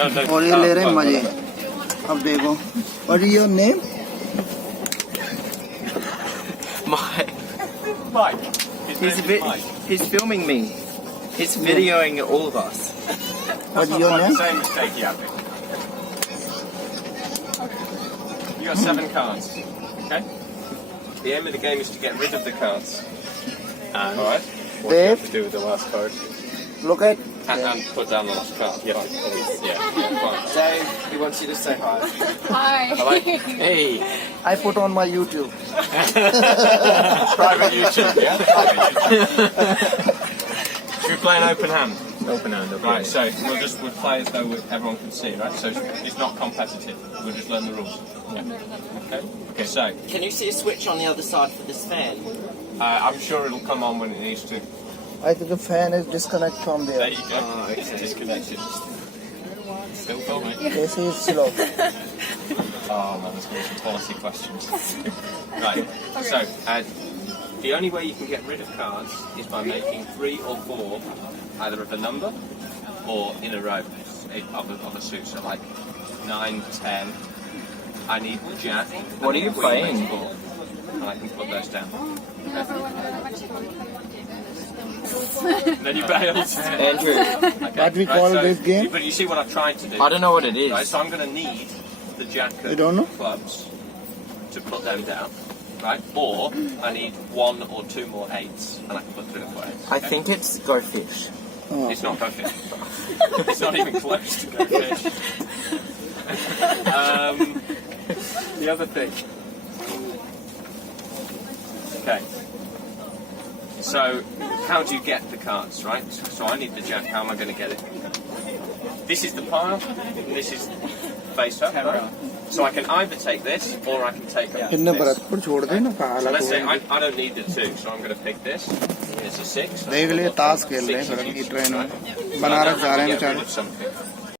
और ये ले रहे हैं मजे। अब देखो, what is your name? Mike. He's filming me. He's videoing all of us. What is your The name? same mistake you have. You got 7 cards. Okay. The aim of the game is to get rid of the cards. And All right. What do you have to do with the last card? Look at. And put down the last card. Yeah. Fine. Dave, he wants you to say hi. Hi. Hey. I put on my YouTube. Private YouTube. Yeah. Private YouTube. Should we play an open hand? Open hand. Okay. Right. So we'll play as though everyone can see. Right. So it's not competitive. We'll just learn the rules. Yeah. Okay. Okay. So Can you see a switch on the other side for this fan? I'm sure it'll come on when it needs to. I think the fan is disconnect from There there. you go. It's disconnected. Still filming. This is slow. Oh man, there's going to be some policy questions. Right. So the only way you can get rid of cards is by making 3 or 4 either of a number or in a row of a suit. So like 9, 10. I need jack. What are you Queen playing? makes 4, and I can put those down. Then you bailed. Andrew, Okay. What we call so, this game? But you see what I've tried to do. I don't know what it is. Right, so I'm going to need the jack You of don't know? clubs to put them down, right? Or I need 1 or 2 more 8s, and I can put 3 or 4 8s. I think it's Go Fish. Oh. It's not go fish. It's not even close to go fish. The other thing. Okay. So, how do you get the cards, right? So I need the jack. How am I going to get it? This is the pile. This is face up, right? So I can either take this or I can take इनने this. Bharatpur छोड़ दे ना So काला let's say को। I don't need the 2, so I'm going to pick this. It's a 6. देख लिए ताश खेल रहे हैं 6 is सड़क की useful, ट्रेन में। right? बनारस जा रहे हैं Get rid बेचारे। of something.